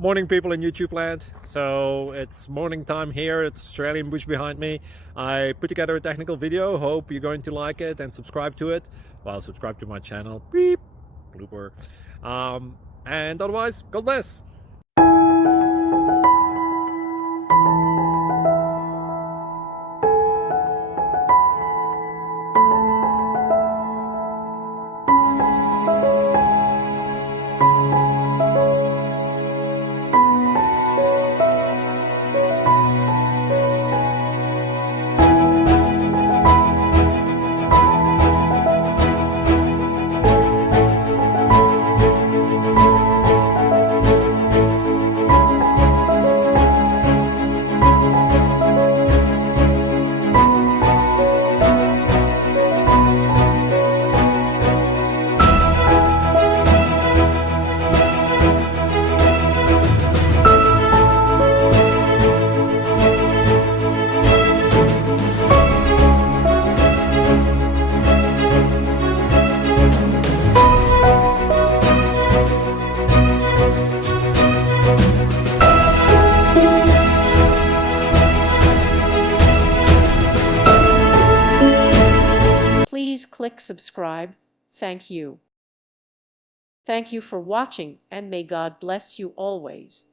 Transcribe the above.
Morning, people in YouTube land. So it's morning time here. It's Australian bush behind me. I put together a technical video. Hope you're going to like it and subscribe to it. Well, subscribe to my channel. Beep, blooper. And otherwise, God bless. Please click subscribe. Thank you. Thank you for watching, and may God bless you always.